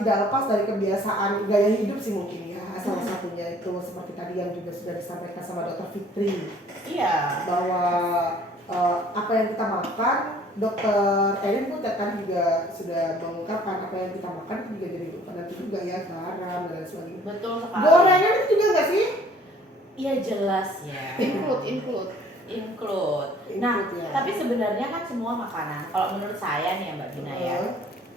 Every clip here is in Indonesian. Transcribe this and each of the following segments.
tidak lepas dari kebiasaan gaya hidup sih mungkin ya. Salah satunya itu seperti tadi yang juga sudah disampaikan sama Dokter Fitri. Iya. Bahwa apa yang kita makan, Dokter Erin pun tadi juga sudah mengungkapkan apa yang kita makan itu juga jadi nanti juga ya garam dan sebagainya. Betul sekali. Gorengan itu juga nggak sih? Iya jelas ya. Include. Nah, ya. tapi sebenarnya kan semua makanan, kalau menurut saya nih ya Mbak Dina ya,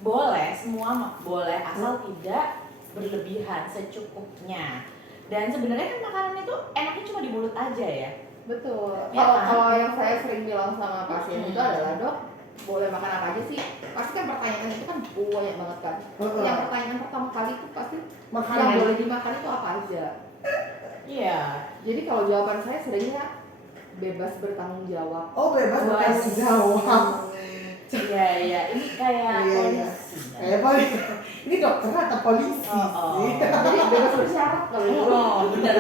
boleh semua boleh asal tidak berlebihan, secukupnya. Dan sebenarnya kan makanan itu enaknya cuma di mulut aja ya. Betul. Ya, Kalau yang saya sering bilang sama pasien itu adalah, Dok, boleh makan apa aja sih? Pasti kan pertanyaan itu kan banyak banget kan. Yang pertanyaan pertama kali itu pasti makanan yang boleh dimakan itu apa aja. Iya. Jadi kalau jawaban saya seringnya bebas bertanggung jawab. Oh, bebas bertanggung jawab. Iya, ini kayak polisi. Kayak polisi. Ini dokter atau polisi? Jadi bebas bersyarat kalau itu. Benar.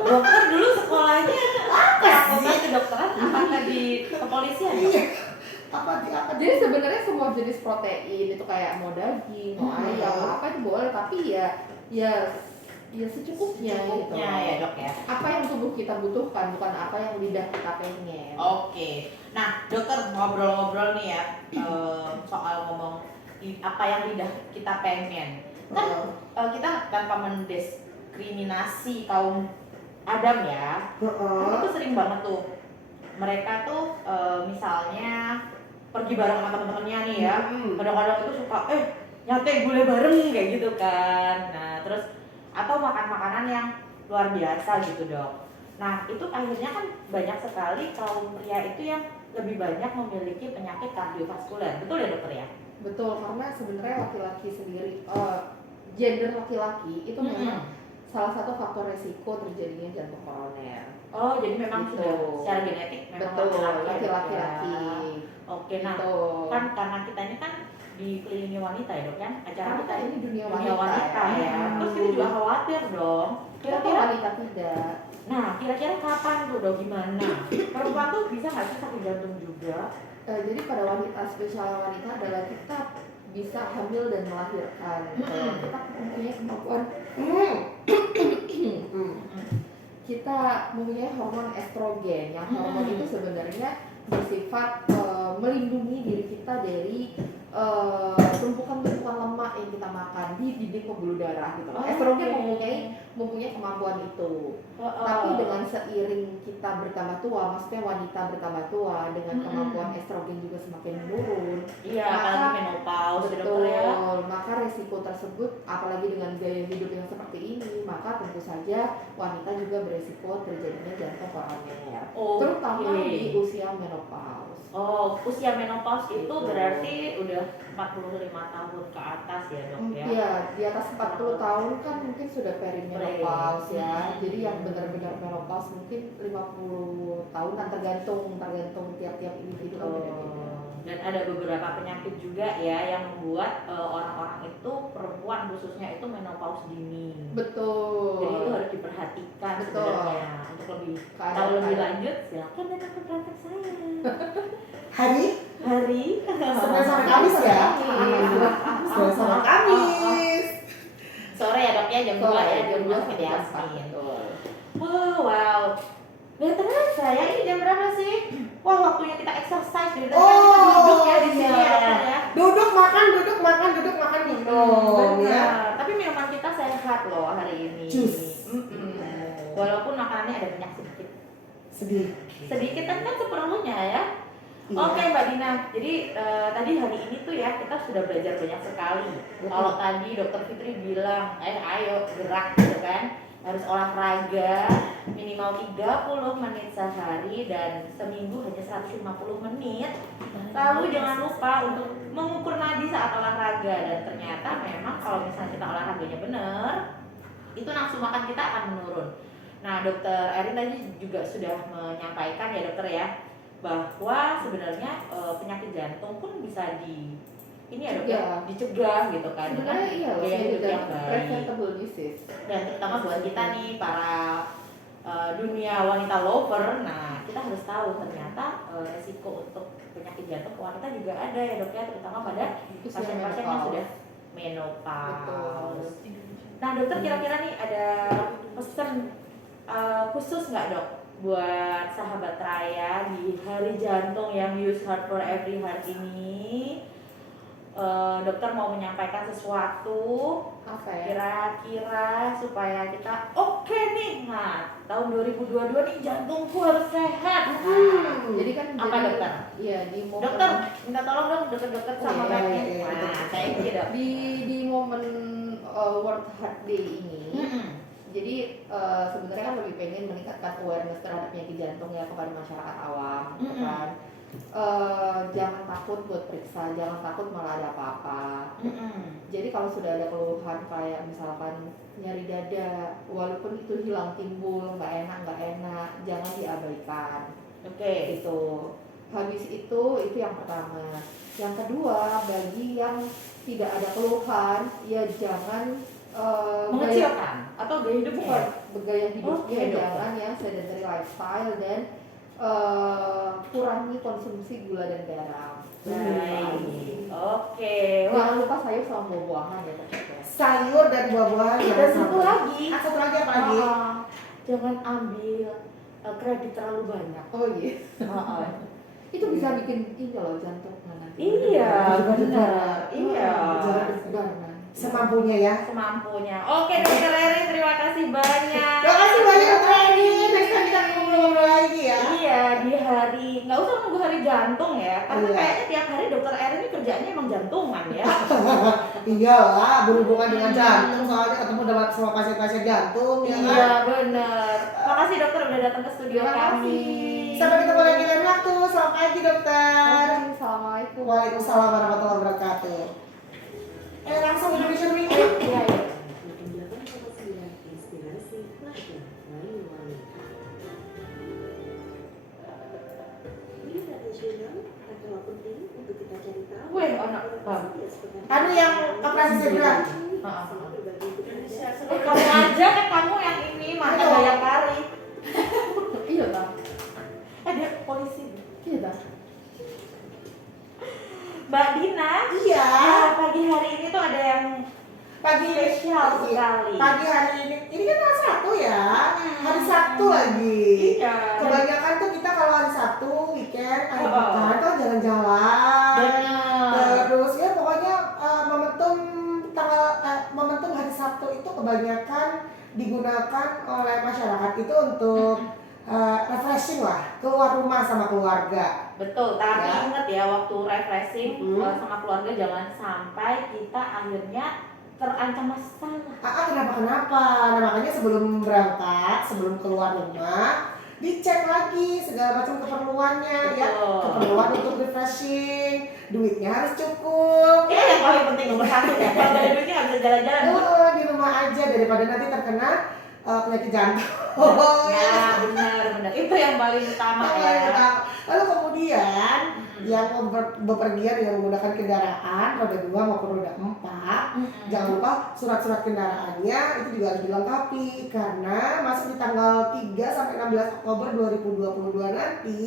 Dokter dulu sekolahnya apa sih? Kedokteran apakah di kepolisian? Iya. Apa? Jadi sebenarnya semua jenis protein itu kayak mau daging, mau ayam, apa itu boleh, tapi ya secukupnya gitu. Ya Dok ya. Apa yang tubuh kita butuhkan, bukan apa yang lidah kita pengen. Oke. Nah, dokter ngobrol-ngobrol nih ya soal ngomong apa yang lidah kita pengen. Kan kita tanpa mendiskriminasi kaum Adam ya. Itu sering banget tuh. Mereka tuh misalnya pergi bareng sama temen-temennya nih ya. Kadang-kadang itu suka nyate gulai bareng kayak gitu kan. Nah, terus atau makan makanan yang luar biasa gitu Dok. Nah itu akhirnya kan banyak sekali kaum pria itu yang lebih banyak memiliki penyakit kardiovaskuler, betul ya Dokter ya? Betul, karena sebenarnya laki-laki sendiri, gender laki-laki itu memang salah satu faktor resiko terjadinya jantung koroner. Oh jadi memang sudah secara genetik memang laki-laki. Oke, nah kan karena kita ini kan dikelilingi wanita ya Dok kan? Acara kita ini dunia wanita ya. Terus kita juga khawatir dong. Kira-kira wanita tidak. Nah, kira-kira kapan tuh Dok, gimana? Perempuan tuh bisa nggak sih sakit jantung juga? Jadi pada wanita, spesial wanita adalah kita bisa hamil dan melahirkan. Kita mempunyai kemampuan kita mempunyai hormon estrogen. Yang hormon itu sebenarnya bersifat melindungi diri kita dari tumpukan-tumpukan lemak yang kita makan di dinding pembuluh darah gitu. Estrogen mempunyai kemampuan itu. Tapi dengan seiring kita bertambah tua, maksudnya wanita bertambah tua dengan kemampuan estrogen juga semakin menurun. Iya, apalagi menopause. Betul. Maka resiko tersebut, apalagi dengan gaya hidup yang seperti ini, maka tentu saja wanita juga beresiko terjadinya jantung koroner. Terutama di usia menopause. Oh, usia menopause itu berarti udah 45 tahun ke atas ya Dok ya? Iya, di atas 40 tahun kan mungkin sudah perimenopause ya. Jadi yang benar-benar menopause mungkin 50 tahun kan tergantung tiap-tiap individu kan beda-beda. Dan ada beberapa penyakit juga ya yang membuat orang-orang itu, perempuan khususnya itu menopause dini. Betul. Jadi itu harus diperhatikan sebenarnya. Untuk lebih tahu lebih lanjut silakan datang ke praktek saya. Hari Senin sampai Kamis ya. Senin sampai Kamis. Sore ya Dok ya, jam 2 ya, jam 2 sampai Yasmin. Wow. Gak terasa ya, ini jam berapa sih? Wah, waktunya kita exercise dari tadi kita duduk ya di sini ya Dokter ya. Duduk makan minum ya. Tapi minuman kita sehat loh hari ini. Jus. Walaupun makanannya ada banyak sedikit kan seperlunya ya. Iya. Oke Mbak Dina, jadi tadi hari ini tuh ya kita sudah belajar banyak sekali. Kalau tadi Dokter Fitri bilang, ayo gerak gitu kan, harus olahraga minimal 30 menit sehari dan seminggu hanya 150 menit. Lalu jangan lupa untuk mengukur nadi saat olahraga, dan ternyata memang kalau misalnya kita olahraganya benar, itu nafsu makan kita akan menurun. Nah, Dokter Erin tadi juga sudah menyampaikan ya Dokter ya, bahwa sebenarnya penyakit jantung pun bisa dicegah gitu kan. Sebenarnya iya loh, gaya hidup yang baik. preventable disease. Dan terutama buat kita nih para dunia wanita lover, nah kita harus tahu ternyata resiko untuk penyakit jantung ke wanita juga ada ya Dok ya, terutama pada pasien-pasien yang sudah menopause. Nah dokter, kira-kira nih ada pesan khusus nggak dok buat sahabat Raya di hari jantung yang Use Heart for Every Heart ini? Dokter mau menyampaikan sesuatu Apa ya? kira-kira supaya kita oke nih. Nah, tahun 2022 nih jantungku harus sehat. Nah, Jadi kan apa dokter? Iya, di momen Dokter, minta tolong dong dokter-dokter sama iya, Mbaknya. iya, iya. Nah, thank you dok. di momen World Heart Day ini. Mm-mm. Jadi sebenarnya kan lebih pengen meningkatkan awareness terhadap penyakit jantung ya kepada masyarakat awam, gitu kan. Jangan takut buat periksa, jangan takut malah ada apa-apa. Jadi kalau sudah ada keluhan kayak misalkan nyari dada, walaupun itu hilang timbul, nggak enak, jangan diabaikan. Oke. Gitu. Habis itu yang pertama. Yang kedua, bagi yang tidak ada keluhan, ya jangan Mengecilkan atau gaya hidupnya? bukan bergaya hidupnya, Oke, dokter. jangan yang sedentary lifestyle dan kurangi konsumsi gula dan garam. Baik. Oke. Wah, Jangan lupa sayur sama buah-buahan ya tetap. Sayur dan buah-buahan dan jangan satu sampai. lagi. Satu lagi apa lagi? Jangan ambil kredit terlalu banyak. Oh iya. Heeh. Itu bisa bikin ini loh jantung nanti. Iya, Debar-debar. benar. Iya. Jangan debar, semampunya ya. Semampunya. Oke, Dokter Erin, terima kasih banyak. Terima kasih banyak Dokter Erin. Next time kita ngobrol-ngobrol lagi ya. Iya, di hari nggak usah nunggu hari jantung ya, karena Iya. kayaknya tiap hari Dokter Erin ini kerjaannya emang jantungan ya. Iya lah, berhubungan dengan jantung soalnya ketemu sama pasien-pasien jantung ya kan. Iya, benar. Makasih dokter udah datang ke studio Terima kami. kasih. Sampai ketemu lagi lain waktu. Selamat pagi dokter. Oke, assalamualaikum. Waalaikumsalam warahmatullahi wabarakatuh. Langsung Indonesian Weekly. Iya, iya. 88,9 Inspirasi Keluarga Banyuwangi. Berita nasional tak kalah penting untuk kita cari tahu. Weh, anak bang. Anu yang operasi zebra. Kamu aja kan kamu yang ini mana Ayo. gaya kari. Iya tak? Dia polisi. Iya tak? Mbak Dina. Iya. Pagi hari ini tuh ada yang Pagi spesial iya. sekali. Pagi hari ini kan hari Sabtu ya. Hari Sabtu lagi. Iya. Kebanyakan tuh kita kalau hari Sabtu weekend akhir Oh. pekan tuh jalan-jalan. Benar. Terus ya pokoknya momentum hari Sabtu itu kebanyakan digunakan oleh masyarakat itu untuk refreshing lah, keluar rumah sama keluarga. Betul, tapi Ya. inget ya waktu refreshing sama keluarga jangan sampai kita akhirnya terancam masalah. Kenapa? Nah makanya sebelum berangkat, sebelum keluar rumah, dicek lagi segala macam keperluannya ya. Betul. Keperluan untuk refreshing, duitnya harus cukup. Yang paling penting nomor satu ya. Kalau nggak ada duitnya nggak bisa jalan-jalan. Bu. Di rumah aja daripada nanti terkena penyakit jantung. Nah, benar. Itu yang paling utama ya. Lalu kemudian yang bepergian dengan menggunakan kendaraan roda 2 maupun roda 4, jangan lupa surat-surat kendaraannya itu juga harus dilengkapi karena masuk di tanggal 3 sampai 16 Oktober 2022 nanti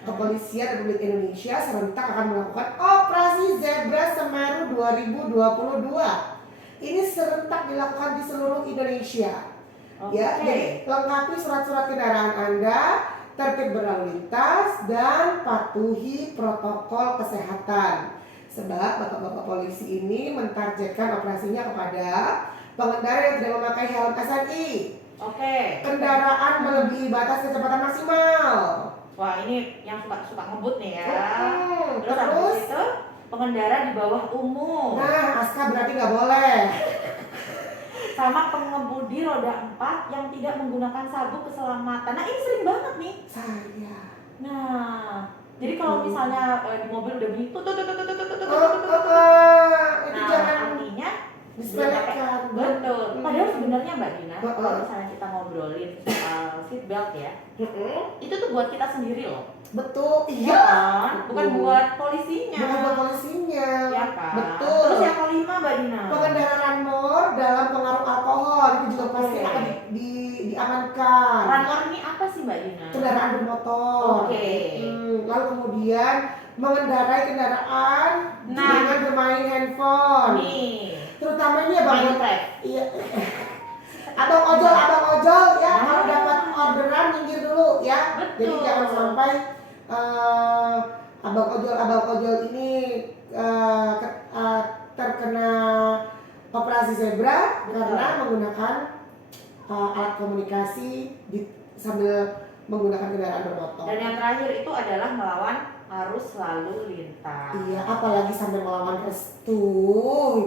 Kepolisian Republik Indonesia serentak akan melakukan operasi Zebra Semeru 2022. Ini serentak dilakukan di seluruh Indonesia. Ya, jadi lengkapi surat-surat kendaraan Anda, tertib berlalu lintas, dan patuhi protokol kesehatan. Sebab bapak-bapak polisi ini mentargetkan operasinya kepada pengendara yang tidak memakai helm SNI. Oke. Kendaraan melebihi batas kecepatan maksimal. Wah, ini yang suka ngebut nih ya. Terus Terus, habis itu pengendara di bawah umur. nah aska berarti nggak boleh. Sama pengemudi roda 4 yang tidak menggunakan sabuk keselamatan. Nah, ini sering banget nih. Saya. Nah, jadi kalau misalnya di mobil udah bunyi itu Itu jangan artinya disepelekan. betul. Padahal sebenarnya Mbak Dina, Heeh. kalau misalnya kita ngobrolin soal seat belt ya, itu tuh buat kita sendiri loh. Betul, Iya iya. kan? Bukan buat polisinya. Bukan buat polisinya. Ya kan? Betul. Terus yang kelima Mbak Dina. Pengendara ranmor dalam pengaruh alkohol itu juga pasti Oke. akan diamankan. Ranmor ini apa sih Mbak Dina? Kendaraan bermotor. Oke. Lalu kemudian mengendarai kendaraan Nah. dengan bermain handphone. Nih. terutama ini abang Minecraft. iya abang ojol ya kalau dapat orderan minggir dulu ya. Betul. Jadi jangan sampai abang ojol ini terkena operasi zebra karena menggunakan alat komunikasi sambil menggunakan kendaraan bermotor. Dan yang terakhir itu adalah melawan arus lalu lintas. Iya, apalagi sambil melawan restu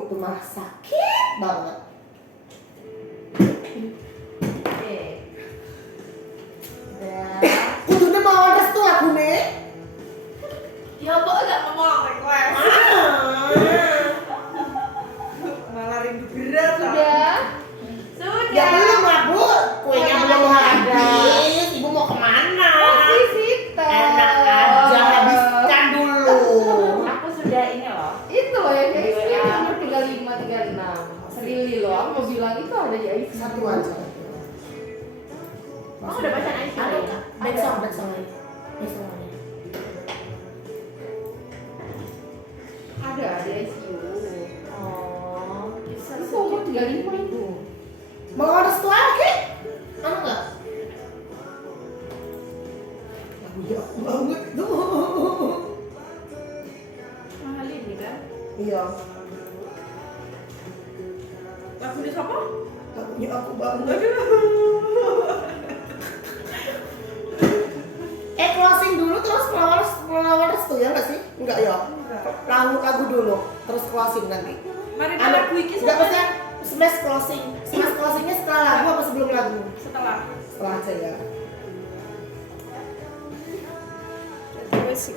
itu mah sakit banget. Oke. Dan Kudune melawan restu aku nih. ya boleh nggak ngomong request. Malah rindu berat. Sudah. Ya belum lah Bu, kuenya Mana belum ada? habis. Ibu mau kemana? Visita. Enak aja, habiskan dulu. Aku sudah ini loh. Itu loh yang di ICU WA. nomor 35 36. Really loh, aku mau bilang itu ada di ICU. Satu aja. Kamu udah baca ICU? Ada Kak. Ada. Besok. Ada di ICU. Oh, Itu umur 35 itu. Mau restu lagi? Anu enggak? Aku ya banget tuh. Mahal ini kan? Iya. Lagu di siapa? Lagunya aku banget. Closing dulu terus melawan restu ya nggak sih? Enggak ya. Lagu dulu terus closing nanti. Mari Anu, lagu iki enggak sama maksudnya smash closing. Smash closingnya setelah lagu apa sebelum lagu? setelah. Setelah aja ya. Wes,